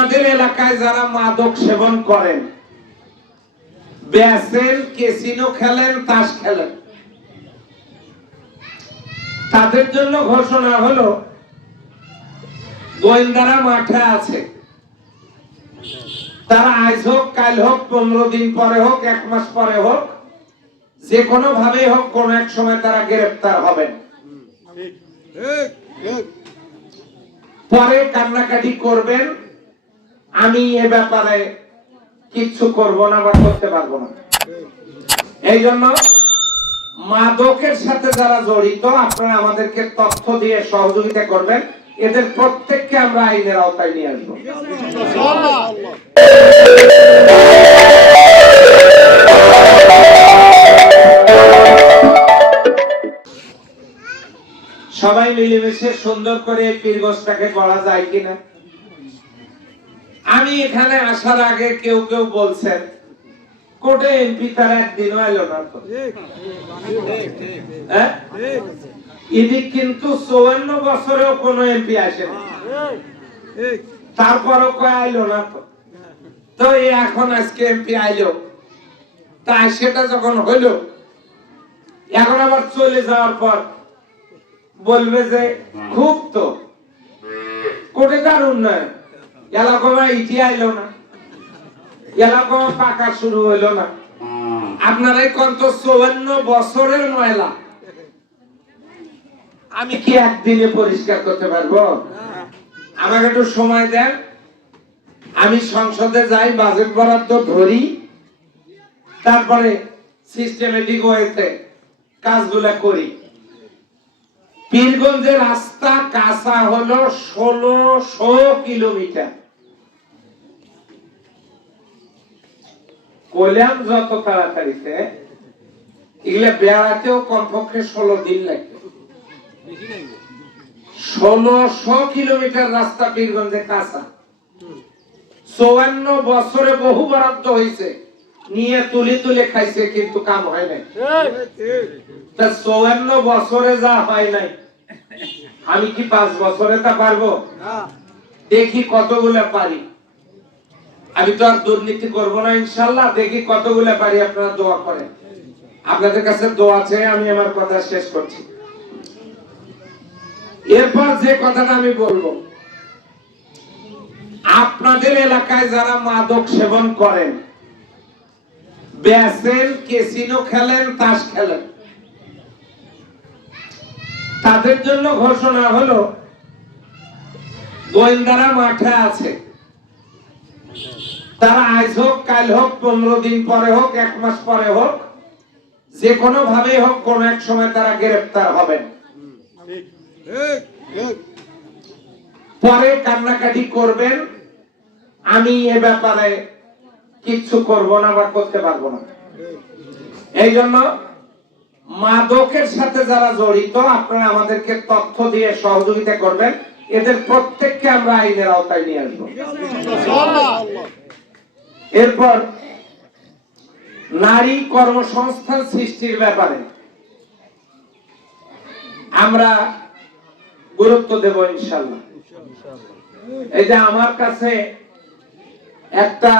আপনাদের এলাকায় যারা মাদক সেবন করেন, বেচেন, ক্যাসিনো খেলেন, তাস খেলেন, তাদের জন্য ঘোষণা হলো গোয়েন্দারা মাঠে আছে। তারা আজ হোক, কাল হোক, 15 দিন পরে হোক, 1 মাস পরে হোক, যে কোনো ভাবে হোক, কোন এক সময় তারা গ্রেফতার হবেন। পরে কান্নাকাটি করবেন, আমি এ ব্যাপারে কিচ্ছু করব না বা করতে পারবো না। এই জন্য মাদকের সাথে যারা জড়িত, আপনারা আমাদেরকে তথ্য দিয়ে সহযোগিতা করবেন। এদের প্রত্যেককে আমরা আইনের আওতায় নিয়ে আসবো। সবাই মিলেমিশে সুন্দর করে এই পীরগঞ্জটাকে গড়া যায় কিনা। আমি এখানে আসার আগে কেউ কেউ বলছেন কোর্টে এমপি তার একদিনও এলো না। এদিক কিন্তু 54 বছরেও কোনো এমপি আসেনি, তারপরও কয় আইলো না। তো এখন আজকে এমপি আইলো, তাই সেটা যখন হইলো, এখন আবার চলে যাওয়ার পর বলবে যে খুব তো কোর্টে তার উন্নয়ন, এলাকা ইটি আইলো না, এলাকা পাকা শুরু হইলো না। আপনারাই কত 54 বছরের ময়লা আমি কি একদিনে পরিষ্কার করতে পারবো? আমাকে একটু সময় দেন, আমি সংসদে যাই, বাজেট বরাদ্দ ধরি, তারপরে সিস্টেমেটিক ওয়েতে কাজগুলা করি। পীরগঞ্জের রাস্তা কাঁচা হলো 1600 কিলোমিটার। কল্যাণ যত তাড়াতাড়িতে এগুলা বেড়াতেও কমপক্ষে 16 দিন লাগবে। 1600 কিলোমিটার রাস্তা পীরগঞ্জে কাঁচা। 54 বছরে বহু বরাদ্দ হয়েছে, নিয়ে তুলে তুলে খাইছে, কিন্তু কাম হয় নাই। 54 বছরে যা হয় নাই, আমি কি 5 বছরে তা পারবো? দেখি কতগুলা পারি। আমি তো আর দুর্নীতি করব না ইনশাআল্লাহ। দেখি কতগুলা পারি, আপনারা দোয়া করেন। আপনাদের কাছে দোয়া চেয়ে আমি আমার কথা শেষ করছি। এরপর যে কথাটা আমি বলবো, আপনাদের এলাকায় যারা মাদক সেবন করেন, বেচেন, ক্যাসিনো খেলেন, তাস খেলেন, তাদের জন্য ঘোষণা হলো গোয়েন্দারা মাঠে আছে। তারা আজ হোক, কাল হোক, 15 দিন পরে হোক, 1 মাস পরে হোক, যে কোনো ভাবে হোক, কোন এক সময় তারা গ্রেফতার হবেন। পরে কান্নাকাটি করবেন, আমি এ ব্যাপারে কিচ্ছু করব না বা করতে পারবো না। এই জন্য মাদকের সাথে যারা জড়িত, আপনারা আমাদেরকে তথ্য দিয়ে সহযোগিতা করবেন। এদের প্রত্যেককে আমরা আইনের আওতায় নিয়ে আসবো। এরপর নারী কর্মসংস্থান সৃষ্টির ব্যাপারে আমরা গুরুত্ব দেব ইনশাআল্লাহ। এই যে আমার কাছে একটা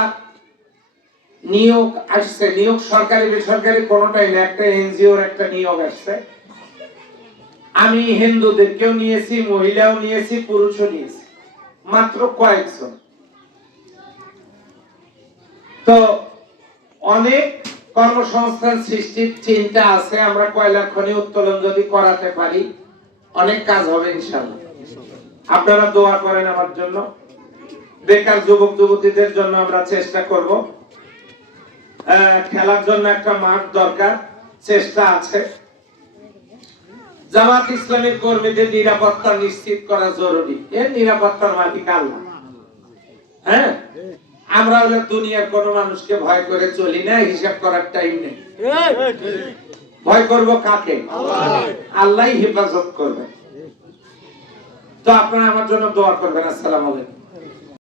নিয়োগ আসছে, নিয়োগ সরকারি বেসরকারি কোনটাই না, একটা এনজিওর একটা নিয়োগ আসছে। আমি হিন্দুদেরকেও নিয়েছি, মহিলাও নিয়েছি, পুরুষও নিয়েছি, মাত্র কয়েকজন। তো অনেক কর্মসংস্থান সৃষ্টির চিন্তা আছে। আমরা কয়লা খনি উত্তোলন যদি করাতে পারি, অনেক কাজ হবে ইনশাআল্লাহ। আপনারা দোয়া করেন আমার জন্য। বেকার যুবক যুবতীদের জন্য আমরা চেষ্টা করব। খেলার জন্য একটা মাঠ দরকার, চেষ্টা আছে। জামাত ইসলামের কর্মীদের নিরাপত্তা নিশ্চিত করা জরুরি। এর নিরাপত্তার মালিক আল্লাহ। হ্যাঁ, আমরা হলো দুনিয়ার কোন মানুষকে ভয় করে চলি না, হিসাব করার টাইম নেই। ভয় করব কাকে? আল্লাহই হেফাজত করবে। তো আপনারা আমার জন্য দোয়া করবেন। আসসালামু আলাইকুম।